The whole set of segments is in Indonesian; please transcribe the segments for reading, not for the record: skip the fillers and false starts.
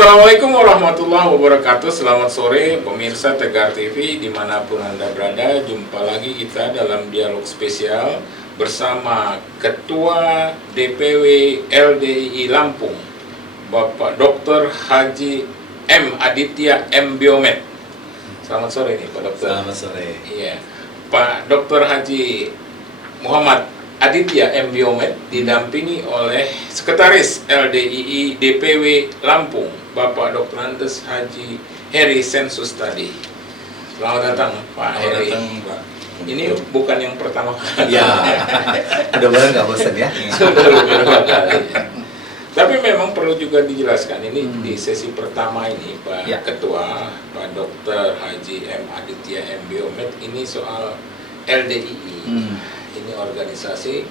Assalamualaikum warahmatullahi wabarakatuh. Selamat sore pemirsa Tegar TV dimanapun Anda berada. Jumpa lagi kita dalam dialog spesial bersama Ketua DPW LDII Lampung, Bapak Dr. Haji M. Aditya M. Biomed. Selamat sore nih Pak Dokter. Selamat sore. Iya, Pak Dr. Haji Muhammad Aditya M. Biomed didampingi oleh Sekretaris LDII DPW Lampung, Bapak Dr. Andes Haji Heri Sensus tadi. Selamat datang Pak Heri. Selamat datang Pak. Ini bukan yang pertama kali. Ya, mudah-mudahan nggak bosan ya. Sudah beberapa kali. Tapi memang perlu juga dijelaskan ini di sesi pertama ini Pak Ya. Ketua, Pak Dr. Haji M. Aditya M. Biomed, ini soal LDII. Ini organisasi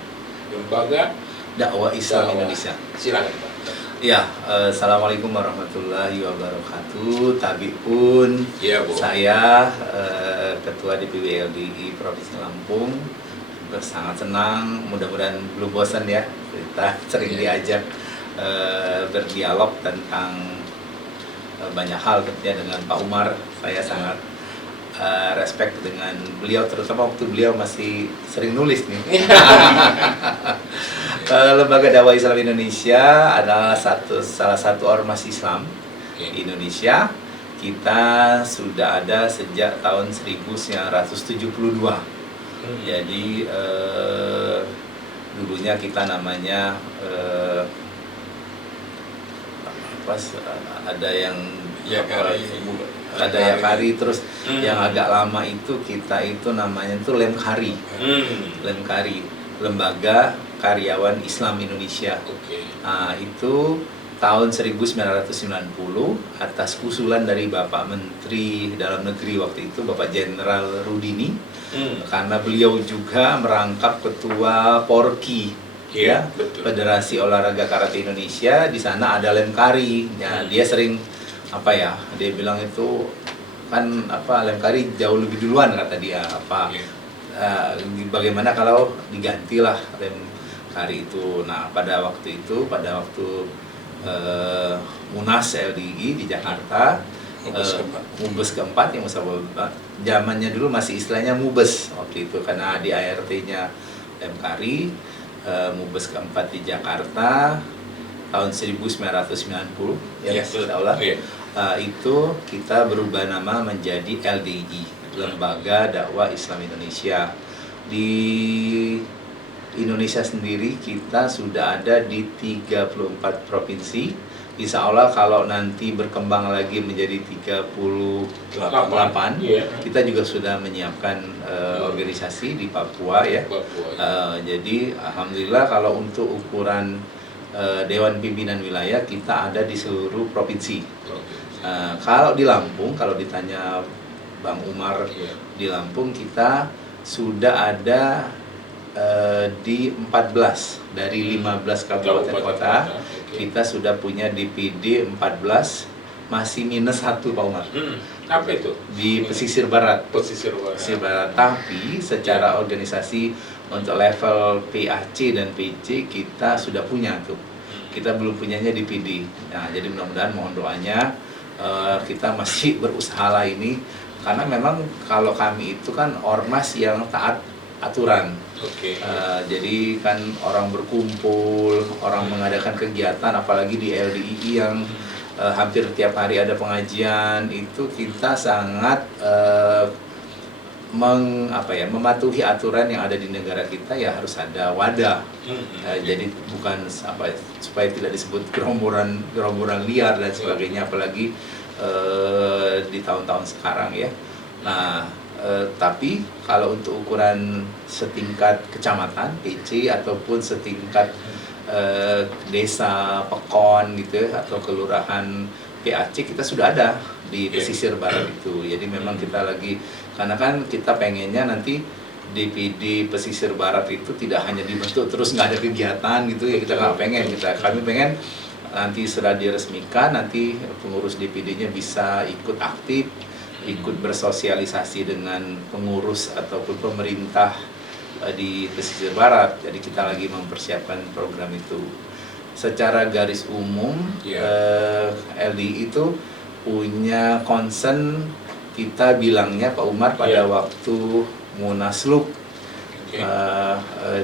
lembaga Dakwah Islam Indonesia. Silakan Pak. Ya, assalamualaikum warahmatullahi wabarakatuh. Tabi pun Iya Bu. saya Ketua DPW LDII Provinsi Lampung sangat senang. Mudah-mudahan belum bosan ya. Kita sering diajak berdialog tentang banyak hal tentunya dengan Pak Umar. Saya sangat respect dengan beliau, terutama waktu beliau masih sering nulis nih. Lembaga Dakwah Islam Indonesia adalah salah satu ormas Islam di Indonesia. Kita sudah ada sejak tahun 1972. Jadi dulunya kita namanya ada yang ada Yakari, terus yang agak lama itu kita itu namanya itu Lemkari. Lemkari, Lembaga Karyawan Islam Indonesia. Nah, itu tahun 1990 atas usulan dari Bapak Menteri Dalam Negeri waktu itu, Bapak Jenderal Rudini, karena beliau juga merangkap ketua Porki, ya, Federasi Olahraga Karate Indonesia. Di sana ada Lemkari. Ya, dia sering dia bilang itu kan Lemkari jauh lebih duluan, kata dia. Bagaimana kalau digantilah Lemkari itu. Nah, pada waktu Munas LDII di Jakarta, Mubes keempat yang zamannya dulu masih istilahnya Mubes waktu itu, karena di ART-nya Lemkari. Mubes keempat di Jakarta tahun 1990 itu kita berubah nama menjadi LDII, Lembaga Dakwah Islam Indonesia. Di Indonesia sendiri kita sudah ada di 34 provinsi. Insya Allah kalau nanti berkembang lagi menjadi 38, kita juga sudah menyiapkan organisasi di Papua ya. Jadi alhamdulillah kalau untuk ukuran Dewan Pimpinan Wilayah kita ada di seluruh provinsi. Kalau di Lampung, kalau ditanya Bang Umar, di Lampung kita sudah ada di 14 dari 15 kabupaten kota. Kita sudah punya DPD 14, masih minus 1 Pak Umar. Apa itu? Di pesisir barat. Pesisir barat. Tapi secara organisasi untuk level PAC dan PC kita sudah punya tuh. Kita belum punyanya DPD. Nah, jadi mudah-mudahan mohon doanya, kita masih berusaha lah ini, karena memang kalau kami itu kan ormas yang taat aturan. Jadi kan orang berkumpul, orang mengadakan kegiatan, apalagi di LDII yang hampir tiap hari ada pengajian, itu kita sangat mematuhi aturan yang ada di negara kita, ya harus ada wadah. Jadi bukan supaya tidak disebut gerombolan liar dan sebagainya, apalagi di tahun-tahun sekarang ya. Nah, tapi kalau untuk ukuran setingkat kecamatan PC ataupun setingkat desa pekon gitu atau kelurahan PAC, kita sudah ada di pesisir barat itu. Jadi memang kita lagi, karena kan kita pengennya nanti DPD pesisir barat itu tidak hanya dibentuk terus nggak ada kegiatan gitu ya, kita nggak pengen. Kami pengen nanti setelah diresmikan, nanti pengurus DPD-nya bisa ikut aktif, ikut bersosialisasi dengan pengurus ataupun pemerintah di pesisir barat. Jadi kita lagi mempersiapkan program itu. secara garis umum LDI itu punya concern, kita bilangnya Pak Umar pada waktu Munaslup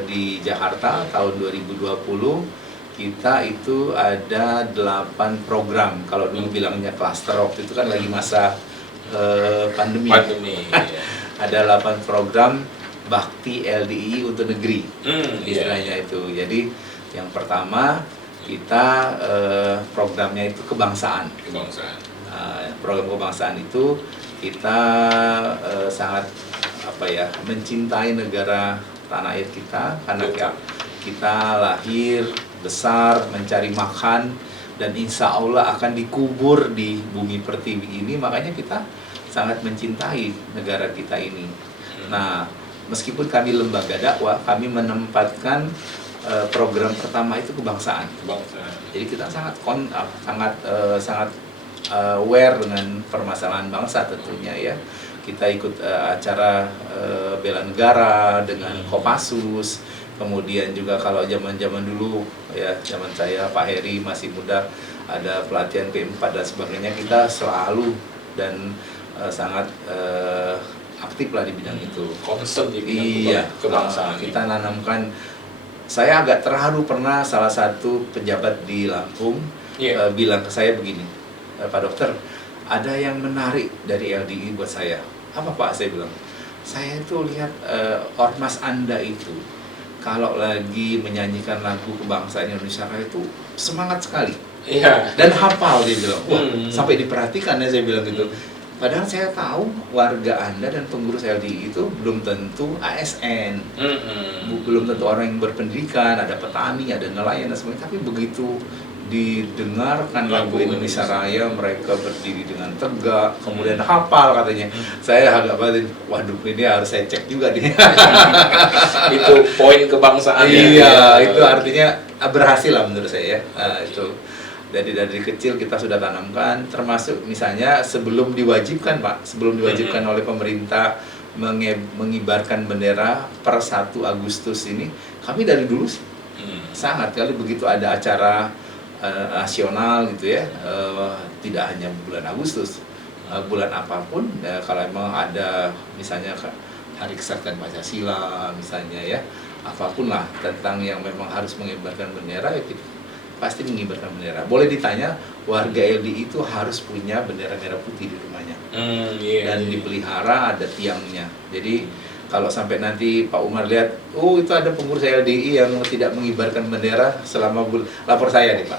di Jakarta tahun 2020, kita itu ada 8 program. Kalau dulu bilangnya cluster, waktu itu kan lagi masa pandemi. Ada 8 program bakti LDI untuk negeri, istilahnya itu. Jadi yang pertama kita programnya itu kebangsaan. Program kebangsaan itu kita sangat mencintai negara tanah air kita, karena kita lahir besar mencari makan dan insya Allah akan dikubur di bumi pertiwi ini, makanya kita sangat mencintai negara kita ini. Nah, meskipun kami lembaga dakwah, kami menempatkan program pertama itu kebangsaan. Jadi kita sangat aware dengan permasalahan bangsa tentunya ya. Kita ikut acara bela negara dengan Kopassus. Kemudian juga kalau zaman-zaman dulu ya, zaman saya Pak Heri masih muda, ada pelatihan P4 dan sebagainya, kita selalu dan sangat aktif lah di bidang itu. Concern di bidang kebangsaan. Kita nanamkan. Saya agak terharu, pernah salah satu pejabat di Lampung bilang ke saya begini, Pak Dokter, ada yang menarik dari LDI buat saya. Apa Pak? Saya bilang, saya itu lihat ormas Anda itu kalau lagi menyanyikan lagu kebangsaan Indonesia Raya itu semangat sekali. Dan hafal, dia bilang. Wah, sampai diperhatikan ya, saya bilang gitu. Padahal saya tahu warga Anda dan pengurus LDI itu belum tentu ASN, belum tentu orang yang berpendidikan, ada petani, ada nelayan dan sebagainya. Tapi begitu didengarkan lagu Indonesia Raya, mereka berdiri dengan tegak, kemudian hafal katanya. Saya agak batin, waduh ini harus saya cek juga nih. Itu poin kebangsaan. Iya, itu artinya berhasil lah menurut saya ya. Itu dari kecil kita sudah tanamkan, termasuk misalnya sebelum diwajibkan Pak, sebelum diwajibkan oleh pemerintah mengibarkan bendera per 1 Agustus ini, kami dari dulu sangat kali begitu ada acara nasional gitu ya, tidak hanya bulan Agustus, bulan apapun kalau memang ada misalnya Hari Kesaktian Pancasila misalnya ya, apapun lah tentang yang memang harus mengibarkan bendera ya kita pasti mengibarkan bendera. Boleh ditanya, warga LDI itu harus punya bendera merah putih di rumahnya dan dipelihara, ada tiangnya. Jadi kalau sampai nanti Pak Umar lihat, oh itu ada pengurus LDI yang tidak mengibarkan bendera selama lapor saya nih Pak.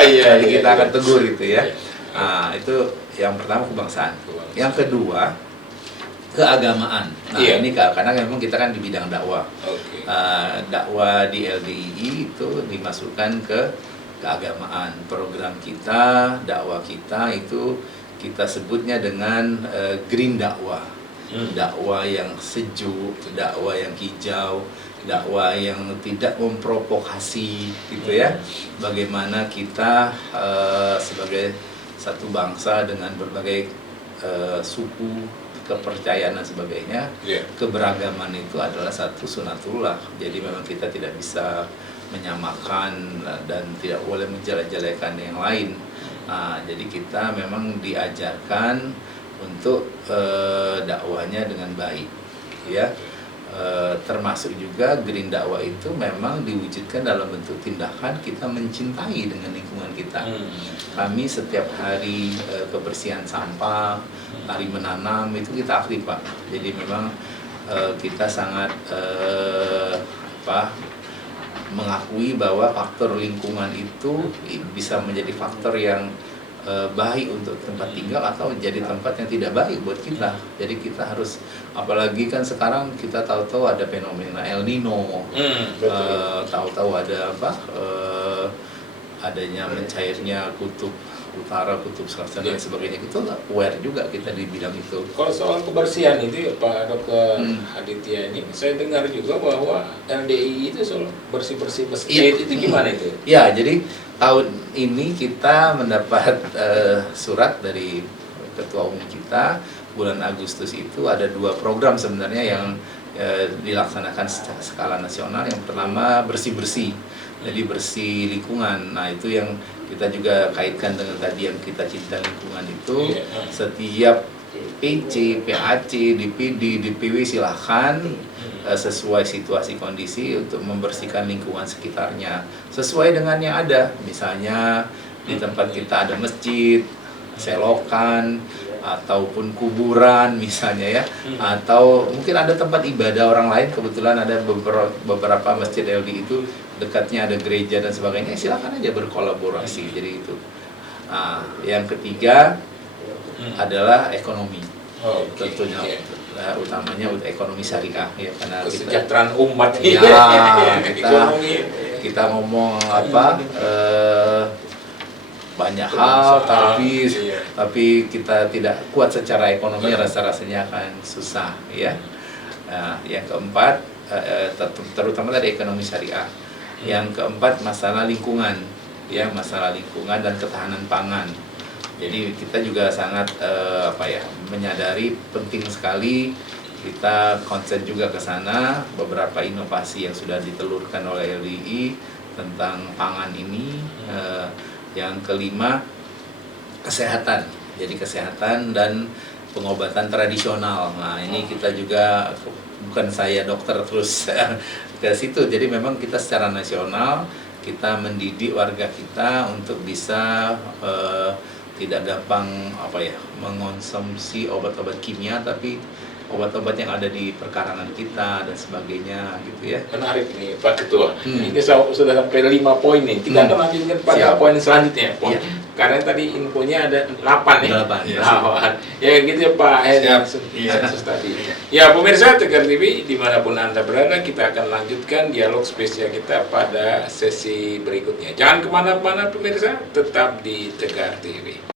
Jadi kita akan tegur gitu ya. Nah, itu yang pertama kebangsaan. Yang kedua keagamaan. Nah ini karena memang kita kan di bidang dakwah. Dakwah di LDI itu dimasukkan ke keagamaan. Program kita, dakwah kita itu kita sebutnya dengan green dakwah. Dakwah yang sejuk, dakwah yang hijau, dakwah yang tidak memprovokasi gitu ya. Bagaimana kita sebagai satu bangsa dengan berbagai suku, kepercayaan dan sebagainya, keberagaman itu adalah satu sunatullah. Jadi memang kita tidak bisa menyamakan dan tidak boleh menjelek-jelekan yang lain. Nah, jadi kita memang diajarkan untuk dakwahnya dengan baik, ya. Termasuk juga green dakwah itu memang diwujudkan dalam bentuk tindakan kita mencintai dengan lingkungan kita. Kami setiap hari kebersihan sampah, hari menanam itu kita aktif Pak. Jadi memang kita sangat mengakui bahwa faktor lingkungan itu bisa menjadi faktor yang baik untuk tempat tinggal atau jadi tempat yang tidak baik buat kita. Jadi kita harus, apalagi kan sekarang kita tahu-tahu ada fenomena El Nino, tahu-tahu ada adanya mencairnya kutub utara, kutub selatan dan sebagainya. Itu aware juga kita di bidang itu. Kalau soal kebersihan itu ya Pak Dr. Aditya ini, saya dengar juga bahwa LDI itu soal bersih-bersih masjid itu gimana itu? Ya, jadi tahun ini kita mendapat surat dari Ketua Umum kita, bulan Agustus itu ada 2 program sebenarnya dilaksanakan secara skala nasional. Yang pertama bersih-bersih, jadi bersih lingkungan. Nah itu yang kita juga kaitkan dengan tadi yang kita cinta lingkungan itu. Setiap PC, PAC, DPD, DPW silahkan sesuai situasi kondisi untuk membersihkan lingkungan sekitarnya sesuai dengan yang ada. Misalnya di tempat kita ada masjid, selokan, ataupun kuburan misalnya ya, atau mungkin ada tempat ibadah orang lain, kebetulan ada beberapa masjid LD itu dekatnya ada gereja dan sebagainya, silakan aja berkolaborasi. Jadi itu. Nah, yang ketiga adalah ekonomi. Tentunya utamanya ekonomi syariah ya, karena kesejahteraan umat ya, kita ngomong apa banyak hal, tapi kita tidak kuat secara ekonomi, rasa-rasanya akan susah ya. Nah, yang keempat terutama tadi ekonomi syariah. Yang keempat masalah lingkungan ya, masalah lingkungan dan ketahanan pangan. Jadi kita juga sangat menyadari penting sekali kita konsen juga ke sana. Beberapa inovasi yang sudah ditelurkan oleh LDI tentang pangan ini. Yang kelima kesehatan. Jadi kesehatan dan pengobatan tradisional. Nah ini kita juga, bukan saya dokter terus ke situ. Jadi memang kita secara nasional kita mendidik warga kita untuk bisa tidak gampang mengonsumsi obat-obat kimia, tapi obat-obat yang ada di perkarangan kita dan sebagainya gitu ya. Menarik nih Pak Ketua. Ini sudah sampai 5 poin nih. Kita akan lanjutkan pada poin selanjutnya. Karena tadi infonya ada 8 nih. 8 ya gitu ya Pak. Tadi. Ya pemirsa Tegar TV dimanapun Anda berada, kita akan lanjutkan dialog spesial kita pada sesi berikutnya. Jangan kemana-mana pemirsa, tetap di Tegar TV.